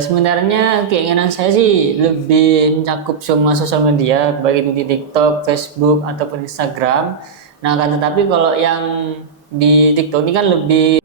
Sebenarnya keinginan saya sih lebih mencakup semua sosial media, baik itu di TikTok, Facebook, ataupun Instagram. Nah, kan tetapi kalau yang di TikTok ini kan lebih.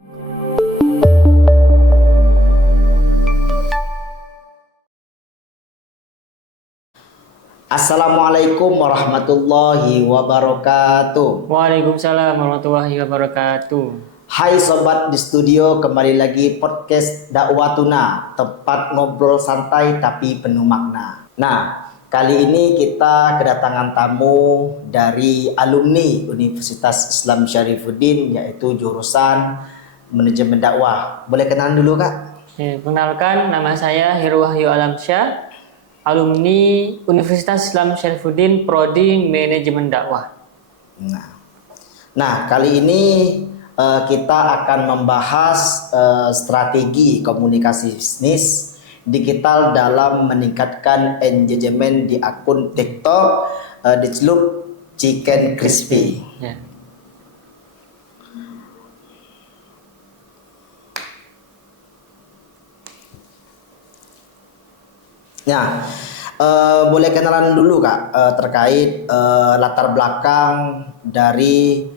Assalamualaikum warahmatullahi wabarakatuh. Waalaikumsalam warahmatullahi wabarakatuh. Hai sobat di studio, kembali lagi podcast Dakwatuna, tempat ngobrol santai tapi penuh makna. Nah, kali ini kita kedatangan tamu dari alumni Universitas Islam Syarifuddin, yaitu jurusan Manajemen Dakwah. Boleh kenalan dulu, Kak? Perkenalkan, nama saya Heru Wahyu Alamsyah, alumni Universitas Islam Syarifuddin, Prodi Manajemen Dakwah. Nah, kali ini kita akan membahas strategi komunikasi bisnis digital dalam meningkatkan engagement di akun TikTok dicelup Chicken Crispy. Ya. Nah, boleh kenalan dulu Kak terkait latar belakang dari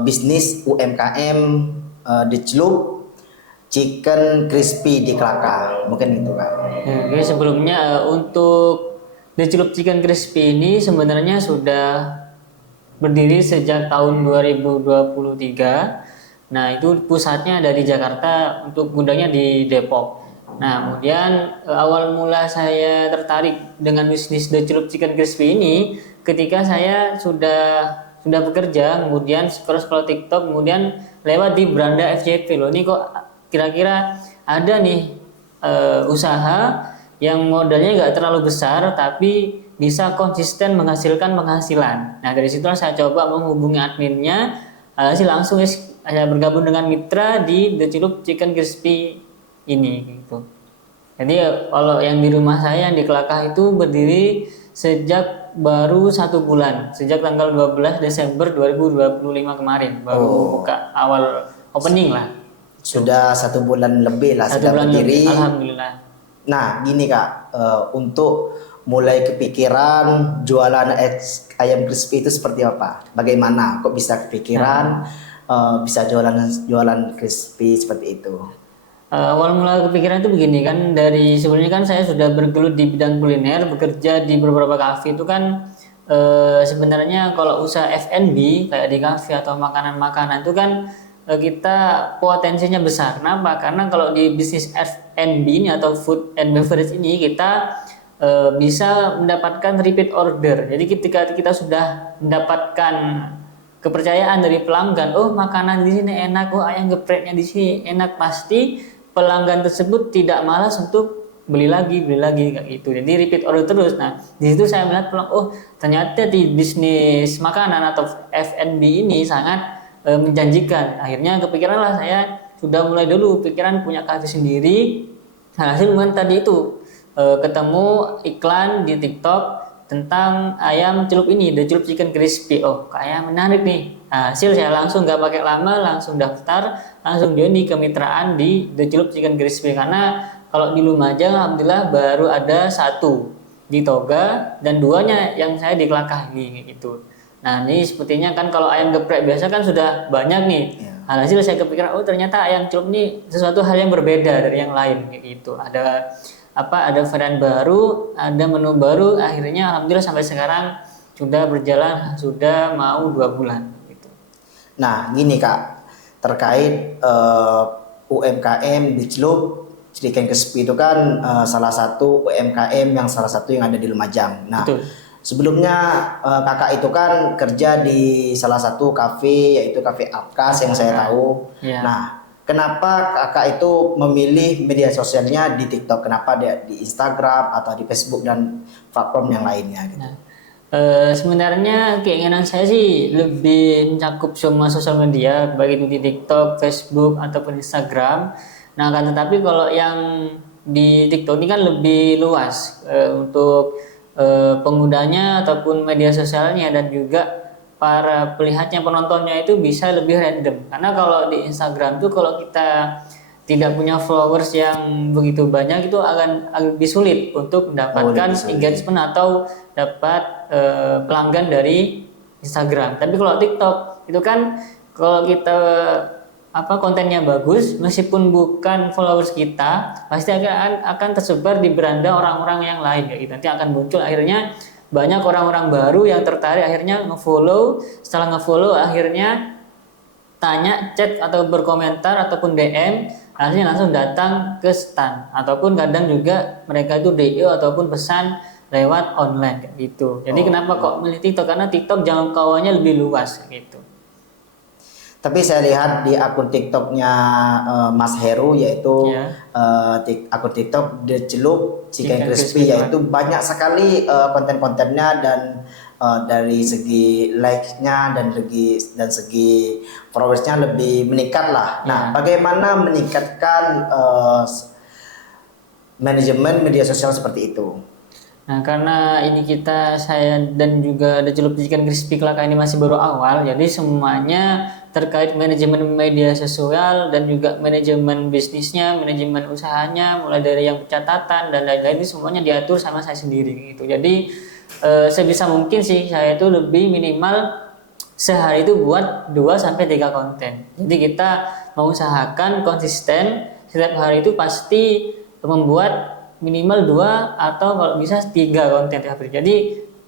bisnis UMKM dicelup Chicken Crispy di Kelaka, mungkin itu Kak. Oke, sebelumnya untuk The Celup Chicken Crispy ini sebenarnya sudah berdiri sejak tahun 2023. Nah, itu pusatnya dari Jakarta, untuk gudangnya di Depok. Nah, kemudian awal mula saya tertarik dengan bisnis The Celup Chicken Crispy ini ketika saya sudah bekerja, kemudian scroll TikTok, kemudian lewat di beranda FYP. Loh, ini kok kira-kira ada nih usaha yang modalnya nggak terlalu besar tapi bisa konsisten menghasilkan penghasilan. Nah, dari situlah saya coba menghubungi adminnya, sih langsung saya bergabung dengan mitra di The Celup Chicken Crispy ini gitu. Jadi kalau yang di rumah saya yang di Kelakah itu berdiri sejak baru 1 bulan, sejak tanggal 12 Desember 2025 kemarin baru buka awal opening lah. Sudah 1 bulan lebih lah sudah berdiri. Alhamdulillah. Nah, gini Kak, untuk mulai kepikiran jualan ayam crispy itu seperti apa? Bagaimana kok bisa kepikiran bisa jualan crispy seperti itu? Awal mula kepikiran itu begini kan, dari sebelumnya kan saya sudah bergelut di bidang kuliner, bekerja di beberapa kafe itu kan sebenarnya kalau usaha F&B kayak di kafe atau makanan-makanan itu kan kita potensinya besar. Kenapa? Karena kalau di bisnis F&B ini atau food and beverage ini kita bisa mendapatkan repeat order. Jadi ketika kita sudah mendapatkan kepercayaan dari pelanggan, oh makanan di sini enak, oh ayam gepreknya di sini enak, pasti pelanggan tersebut tidak malas untuk beli lagi kayak gitu. Jadi repeat order terus. Nah, di situ saya melihat peluang, oh ternyata di bisnis makanan atau F&B ini sangat menjanjikan. Akhirnya kepikiran lah, saya sudah mulai dulu pikiran punya kafe sendiri. Nah, hasil tadi itu ketemu iklan di TikTok tentang ayam celup ini, The Celup Chicken Crispy. Oh, kayak menarik nih. Nah, hasil saya langsung nggak pakai lama, langsung daftar, langsung join di kemitraan di The Celup Chicken Crispy. Karena kalau di Lumajang, alhamdulillah baru ada 1 di Toga dan 2-nya yang saya di Kelakah gitu. Nah, ini sepertinya kan kalau ayam geprek biasa kan sudah banyak nih. Nah, hasil saya kepikiran, oh ternyata ayam celup ini sesuatu hal yang berbeda dari yang lain kayak gitu. Ada varian baru, ada menu baru. Akhirnya alhamdulillah sampai sekarang sudah berjalan, sudah mau 2 bulan gitu. Nah, gini Kak, terkait UMKM di Celup Chicken Crispy itu kan salah satu UMKM yang ada di Lumajang. Nah, betul. Sebelumnya kakak itu kan kerja di salah satu kafe, yaitu kafe Apkas yang saya tahu. Ya. Nah, kenapa kakak itu memilih media sosialnya di TikTok? Kenapa dia di Instagram atau di Facebook dan platform yang lainnya gitu? Nah, sebenarnya keinginan saya sih lebih mencakup semua sosial media, baik itu di TikTok, Facebook, ataupun Instagram. Nah, kan tetapi kalau yang di TikTok ini kan lebih luas untuk penggunanya ataupun media sosialnya, dan juga para pelihatnya, penontonnya itu bisa lebih random. Karena kalau di Instagram tuh kalau kita tidak punya followers yang begitu banyak, itu akan lebih sulit untuk mendapatkan engagement atau dapat pelanggan dari Instagram. Tapi kalau TikTok itu kan kalau kita kontennya bagus, meskipun bukan followers kita, pasti akan tersebar di beranda orang-orang yang lain kayak gitu. Nanti akan muncul akhirnya banyak orang-orang baru yang tertarik, akhirnya ngefollow, setelah ngefollow akhirnya tanya, chat atau berkomentar ataupun DM, akhirnya langsung datang ke stand, ataupun kadang juga mereka itu DO ataupun pesan lewat online kayak gitu. Jadi kenapa kok milih TikTok? Karena TikTok jangkauannya lebih luas gitu. Tapi saya lihat di akun TikToknya Mas Heru, yaitu akun TikTok The Celup Chicken Crispy, yaitu banyak sekali konten-kontennya, dan dari segi like-nya dan segi followersnya lebih meningkat lah. Nah, bagaimana meningkatkan manajemen media sosial seperti itu? Nah, karena ini saya dan juga The Celup Chicken Crispy Kelaka ini masih baru awal, jadi semuanya terkait manajemen media sosial dan juga manajemen bisnisnya, manajemen usahanya, mulai dari yang pencatatan dan lain-lain, itu semuanya diatur sama saya sendiri gitu. Jadi sebisa mungkin sih saya itu lebih minimal sehari itu buat 2-3 konten. Jadi kita mengusahakan konsisten setiap hari itu pasti membuat minimal 2 atau kalau bisa 3 konten tiap hari. Jadi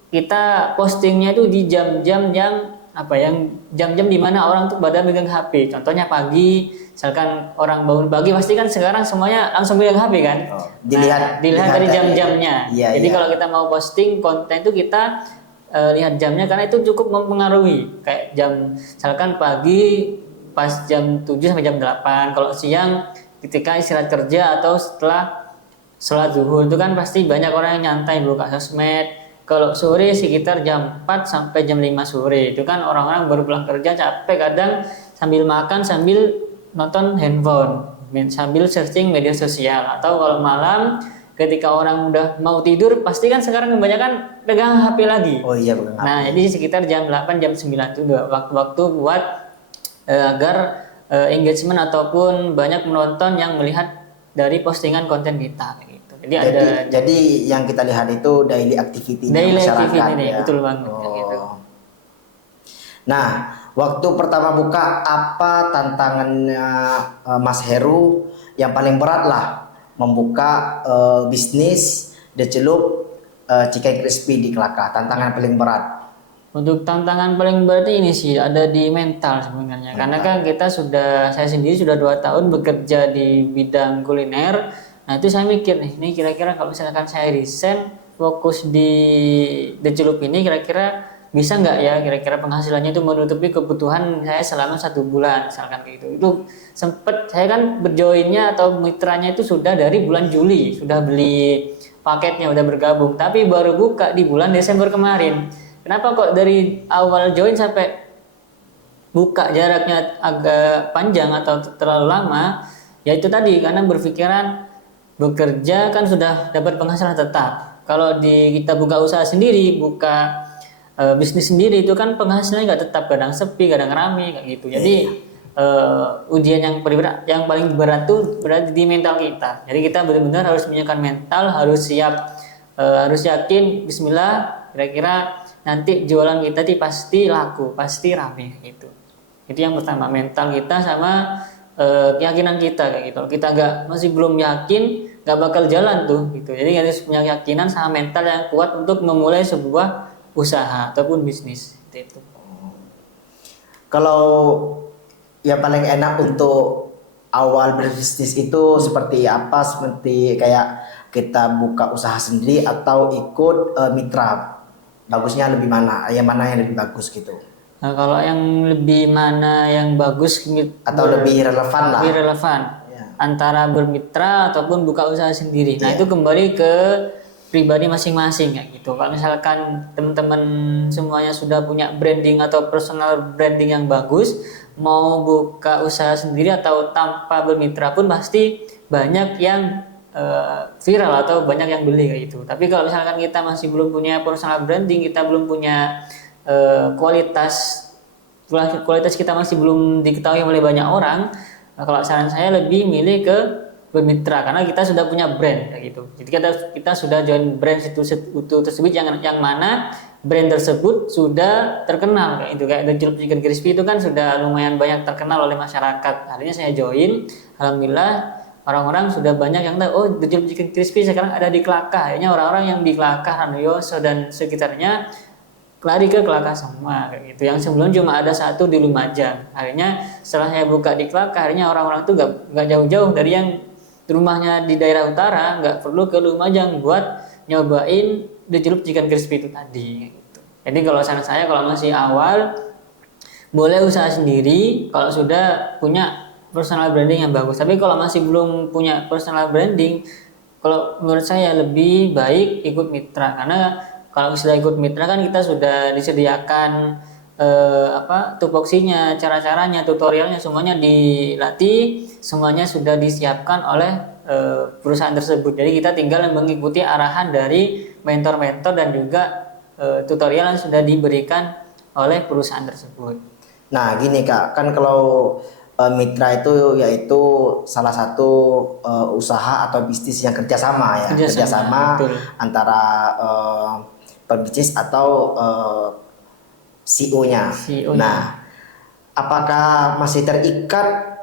kita postingnya itu di jam-jam yang jam-jam di mana orang tuh pada megang HP. Contohnya pagi, misalkan orang bangun pagi pasti kan sekarang semuanya langsung megang HP kan. Dilihat dari jam-jamnya. Jadi kalau kita mau posting konten itu kita lihat jamnya, karena itu cukup mempengaruhi. Kayak jam misalkan pagi pas jam 7 sampai jam 8. Kalau siang ketika istirahat kerja atau setelah sholat zuhur itu kan pasti banyak orang yang nyantai buka sosmed. Kalau sore sekitar jam 4 sampai jam 5 sore itu kan orang-orang baru pulang kerja capek, kadang sambil makan sambil nonton handphone, sambil searching media sosial. Atau kalau malam ketika orang udah mau tidur pasti kan sekarang kebanyakan pegang HP lagi. Pegang HP. Nah, jadi sekitar jam 8 jam 9 itu waktu-waktu buat agar engagement ataupun banyak penonton yang melihat dari postingan konten kita. Jadi yang kita lihat itu daily activity masyarakat. Betul banget. Gitu. Nah, waktu pertama buka, apa tantangannya Mas Heru yang paling berat lah membuka bisnis The Celup Chicken Crispy di Kelaka? Tantangan paling berat. Untuk tantangan paling berat ini sih ada di mental sebenarnya. Karena kan saya sendiri sudah 2 tahun bekerja di bidang kuliner. Nah, itu saya mikir nih, ini kira-kira kalau misalkan saya resign fokus di The Celup ini, kira-kira bisa nggak ya, kira-kira penghasilannya itu menutupi kebutuhan saya selama 1 bulan misalkan gitu. Itu sempet saya kan berjoinnya atau mitranya itu sudah dari bulan Juli, sudah beli paketnya, udah bergabung, tapi baru buka di bulan Desember kemarin. Kenapa kok dari awal join sampai buka jaraknya agak panjang atau terlalu lama? Ya itu tadi, karena berpikiran bekerja kan sudah dapat penghasilan tetap. Kalau kita buka usaha sendiri, buka bisnis sendiri, itu kan penghasilannya nggak tetap, kadang sepi, kadang rame kayak gitu. Jadi ujian yang paling berat tuh berada di mental kita. Jadi kita benar-benar harus menyiapkan mental, harus siap, harus yakin. Bismillah, kira-kira nanti jualan kita pasti laku, pasti rame gitu. Itu yang pertama, mental kita sama keyakinan kita kayak gitu. Kita masih belum yakin, nggak bakal jalan tuh gitu. Jadi harus punya keyakinan sama mental yang kuat untuk memulai sebuah usaha ataupun bisnis itu. Kalau yang paling enak untuk awal berbisnis itu seperti apa? Seperti kayak kita buka usaha sendiri atau ikut mitra? Bagusnya lebih mana? Yang mana yang lebih bagus gitu? Nah, kalau yang lebih mana yang bagus atau lebih relevan lah? Lebih relevan. Antara bermitra ataupun buka usaha sendiri. Nah, itu kembali ke pribadi masing-masing kayak gitu. Kalau misalkan teman-teman semuanya sudah punya branding atau personal branding yang bagus, mau buka usaha sendiri atau tanpa bermitra pun pasti banyak yang viral atau banyak yang beli kayak gitu. Tapi kalau misalkan kita masih belum punya personal branding, kita belum punya kualitas kita masih belum diketahui oleh banyak orang, Kalau saran saya lebih milih ke bermitra karena kita sudah punya brand kayak gitu. Jadi kita sudah join brand situ tersebut yang mana brand tersebut sudah terkenal kayak itu, kayak The Celup Chicken Crispy itu kan sudah lumayan banyak terkenal oleh masyarakat. Akhirnya saya join, alhamdulillah orang-orang sudah banyak yang tahu, oh The Celup Chicken Crispy sekarang ada di Kelakah. Akhirnya orang-orang yang di Kelakah, Handoyoso dan sekitarnya lari ke Kelakah semua kayak gitu. Yang sebelum cuma ada satu di Lumajang. Akhirnya setelah saya buka di Kelakah, akhirnya orang-orang tuh nggak jauh-jauh dari yang rumahnya di daerah utara, nggak perlu ke Lumajang buat nyobain The Celup Chicken Crispy itu tadi gitu. Jadi kalau saran saya kalau masih awal boleh usaha sendiri kalau sudah punya personal branding yang bagus. Tapi kalau masih belum punya personal branding, kalau menurut saya lebih baik ikut mitra karena kalau sudah ikut mitra kan kita sudah disediakan tupoksinya, cara-caranya, tutorialnya semuanya dilatih, semuanya sudah disiapkan oleh perusahaan tersebut. Jadi kita tinggal mengikuti arahan dari mentor-mentor dan juga tutorial yang sudah diberikan oleh perusahaan tersebut. Nah, gini Kak, kan kalau mitra itu yaitu salah satu usaha atau bisnis yang kerjasama ya, kerjasama antara pebisnis atau CEO-nya. Nah, apakah masih terikat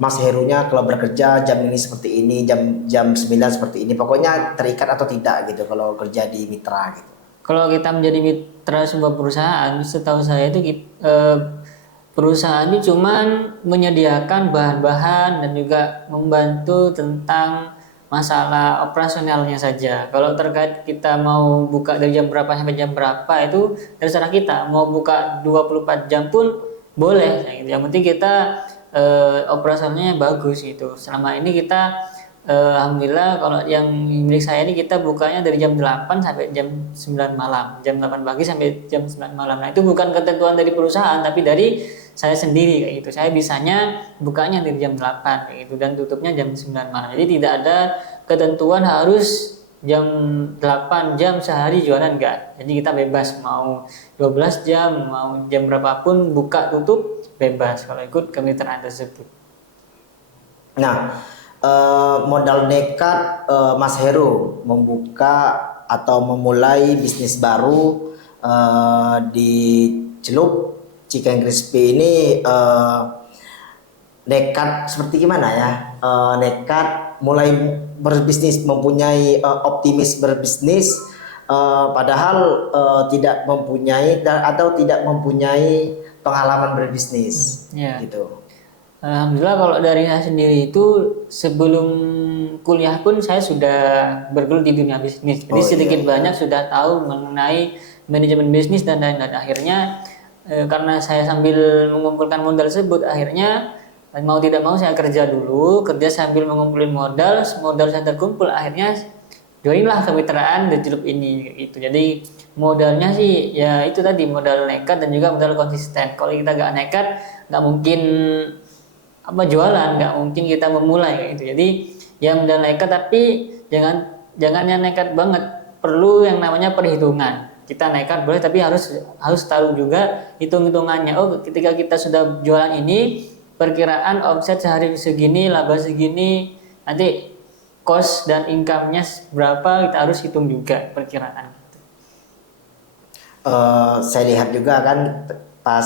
Mas Herunya kalau bekerja jam ini seperti ini, jam 9 seperti ini, pokoknya terikat atau tidak gitu kalau kerja di mitra gitu? Kalau kita menjadi mitra sebuah perusahaan, setahu saya itu perusahaan ini cuma menyediakan bahan-bahan dan juga membantu tentang masalah operasionalnya saja. Kalau terkait kita mau buka dari jam berapa sampai jam berapa itu terserah kita. Mau buka 24 jam pun boleh. Yang penting kita operasionalnya bagus gitu. Selama ini kita alhamdulillah kalau yang milik saya ini kita bukanya dari jam 8 sampai jam 9 malam. Jam 8 pagi sampai jam 9 malam. Nah, itu bukan ketentuan dari perusahaan tapi dari saya sendiri kayak gitu. Saya bisanya bukanya dari jam 8 kayak gitu dan tutupnya jam 9 malam. Jadi tidak ada ketentuan harus jam 8 jam sehari jualan, enggak. Jadi kita bebas mau 12 jam, mau jam berapapun buka tutup bebas kalau ikut kemitraan tersebut. Nah, modal nekat Mas Heru membuka atau memulai bisnis baru di Celup Chicken Crispy ini nekat seperti gimana ya? Nekat mulai berbisnis, mempunyai optimis berbisnis, padahal tidak mempunyai atau tidak mempunyai pengalaman berbisnis, gitu. Alhamdulillah kalau dari saya sendiri itu sebelum kuliah pun saya sudah bergelut di dunia bisnis. Jadi sedikit banyak sudah tahu mengenai manajemen bisnis dan lain-lain. Akhirnya karena saya sambil mengumpulkan modal tersebut, akhirnya mau tidak mau saya kerja sambil mengumpulin modal saya terkumpul, akhirnya joinlah kemitraan The Celup ini gitu. Jadi modalnya sih ya itu tadi, modal nekat dan juga modal konsisten. Kalau kita nggak nekat, nggak mungkin jualan, nggak mungkin kita memulai gitu. Jadi ya modal nekat tapi jangan yang nekat banget, perlu yang namanya perhitungan. Kita nekat boleh tapi harus tahu juga hitung-hitungannya. Oh, ketika kita sudah jualan ini perkiraan omset sehari segini, laba segini, nanti cost dan income-nya berapa, kita harus hitung juga perkiraan. Saya lihat juga kan pas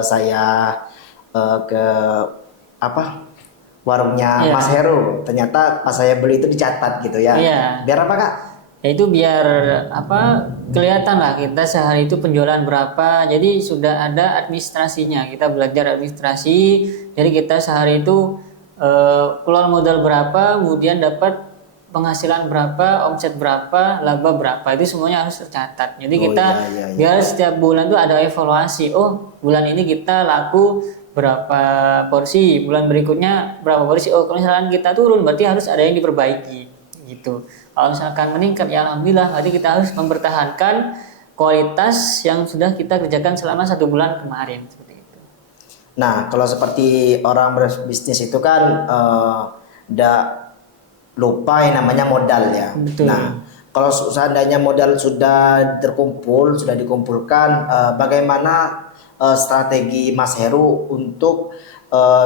saya ke warungnya Mas Heru, ternyata pas saya beli itu dicatat gitu ya. Biar apa Kak? Ya itu biar kelihatan lah kita sehari itu penjualan berapa. Jadi sudah ada administrasinya. Kita belajar administrasi. Jadi kita sehari itu keluar modal berapa, kemudian dapat penghasilan berapa, omset berapa, laba berapa. Itu semuanya harus tercatat. Jadi kita biar setiap bulan tuh ada evaluasi. Oh, bulan ini kita laku berapa porsi, bulan berikutnya berapa porsi. Oh, kalau misalkan kita turun berarti harus ada yang diperbaiki gitu. Kalau misalkan meningkat ya alhamdulillah, berarti kita harus mempertahankan kualitas yang sudah kita kerjakan selama 1 bulan kemarin seperti itu. Nah, kalau seperti orang berbisnis itu kan udah lupa yang namanya modal ya. Betul. Nah, kalau seandainya modal sudah dikumpulkan, bagaimana strategi Mas Heru untuk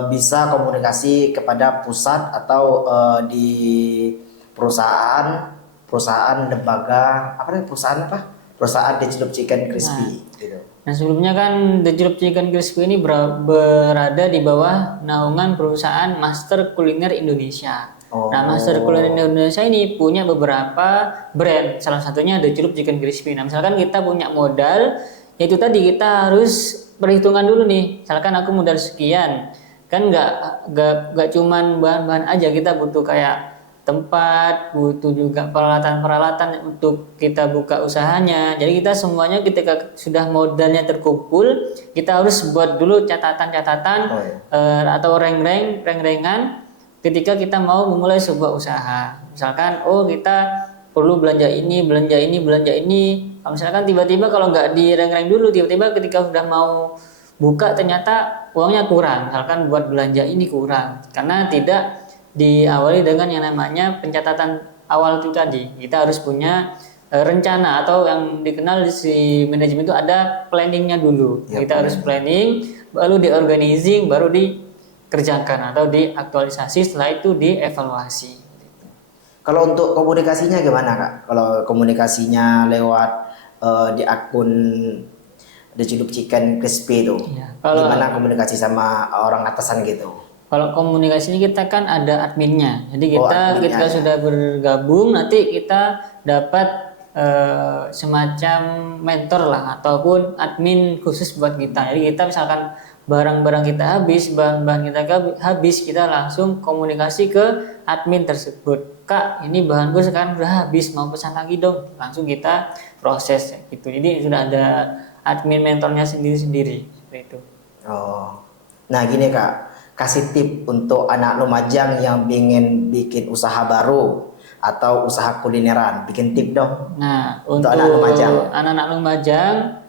bisa komunikasi kepada pusat atau di perusahaan lembaga apa nih perusahaan Decelup Chicken Crispy gitu. Nah sebelumnya kan Decelup Chicken Crispy ini berada di bawah naungan perusahaan Master Kuliner Indonesia. Nah Master Kuliner Indonesia ini punya beberapa brand, salah satunya Decelup Chicken Crispy. Nah misalkan kita punya modal, yaitu tadi kita harus perhitungan dulu nih. Misalkan aku modal sekian, kan nggak cuman bahan-bahan aja, kita butuh kayak tempat, butuh juga peralatan-peralatan untuk kita buka usahanya. Jadi kita semuanya ketika sudah modalnya terkumpul, kita harus buat dulu catatan-catatan atau reng-rengan ketika kita mau memulai sebuah usaha. Misalkan, kita perlu belanja ini. Kalau misalkan tiba-tiba kalau nggak direng-reng dulu, tiba-tiba ketika sudah mau buka ternyata uangnya kurang. Misalkan buat belanja ini kurang, karena tidak diawali dengan yang namanya pencatatan awal itu tadi. Kita harus punya rencana atau yang dikenal di manajemen itu ada planningnya dulu. Kita harus planning, baru diorganizing, baru dikerjakan atau diaktualisasi, setelah itu dievaluasi. Kalau untuk komunikasinya gimana Kak? Kalau komunikasinya lewat di akun Decelup Chicken Crispy itu, gimana komunikasi sama orang atasan gitu? Kalau komunikasi ini kita kan ada adminnya, jadi kita sudah bergabung, nanti kita dapat semacam mentor lah ataupun admin khusus buat kita. Jadi kita misalkan barang-barang kita habis, bahan-bahan kita habis, kita langsung komunikasi ke admin tersebut. Kak, ini bahanku sekarang sudah habis, mau pesan lagi dong. Langsung kita proses gitu. Jadi sudah ada admin mentornya sendiri-sendiri seperti itu. Nah gini Kak, kasih tip untuk anak Lumajang yang ingin bikin usaha baru atau usaha kulineran, bikin tip dong. Nah, untuk anak-anak Lumajang,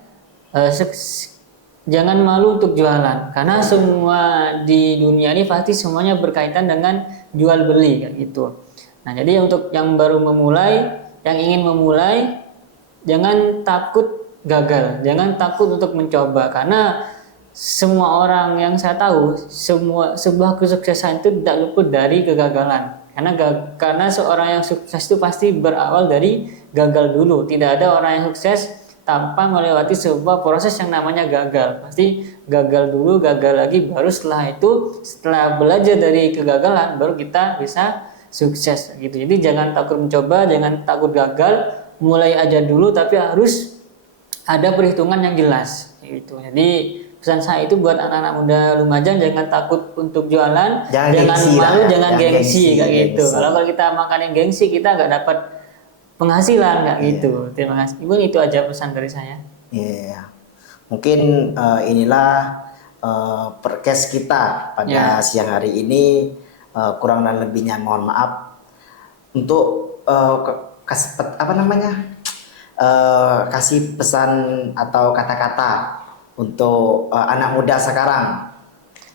jangan malu untuk jualan, karena semua di dunia ini pasti semuanya berkaitan dengan jual beli kayak gitu. Nah, jadi untuk yang baru memulai, yang ingin memulai, jangan takut gagal, jangan takut untuk mencoba, karena semua orang yang saya tahu, sebuah kesuksesan itu tidak luput dari kegagalan. Karena seorang yang sukses itu pasti berawal dari gagal dulu. Tidak ada orang yang sukses tanpa melewati sebuah proses yang namanya gagal. Pasti gagal dulu, gagal lagi, baru setelah belajar dari kegagalan, baru kita bisa sukses gitu. Jadi jangan takut mencoba, jangan takut gagal, mulai aja dulu, tapi harus ada perhitungan yang jelas gitu. Jadi pesan saya itu buat anak-anak muda Lumajang, jangan takut untuk jualan, jangan malu, jangan gengsi kayak gitu. Kalau kita makan yang gengsi, kita nggak dapat penghasilan kayak gitu. Terima kasih. Ibu, itu aja pesan dari saya. Mungkin inilah podcast kita pada siang hari ini. Kurang dan lebihnya mohon maaf. Untuk kasih pesan atau kata-kata untuk anak muda sekarang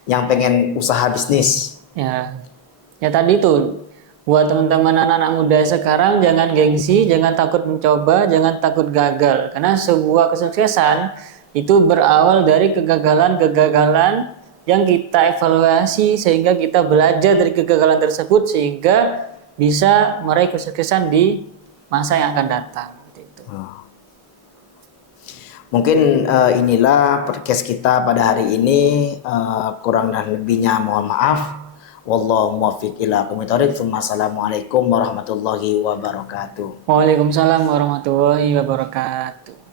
yang pengen usaha bisnis. Ya tadi tuh, buat teman-teman anak-anak muda sekarang, jangan gengsi, jangan takut mencoba, jangan takut gagal, karena sebuah kesuksesan itu berawal dari kegagalan-kegagalan yang kita evaluasi, sehingga kita belajar dari kegagalan tersebut sehingga bisa meraih kesuksesan di masa yang akan datang. Mungkin inilah podcast kita pada hari ini. Kurang dan lebihnya mohon maaf. Wallahu muwaffiq ila aqwamit thoriq. Assalamualaikum warahmatullahi wabarakatuh. Waalaikumsalam warahmatullahi wabarakatuh.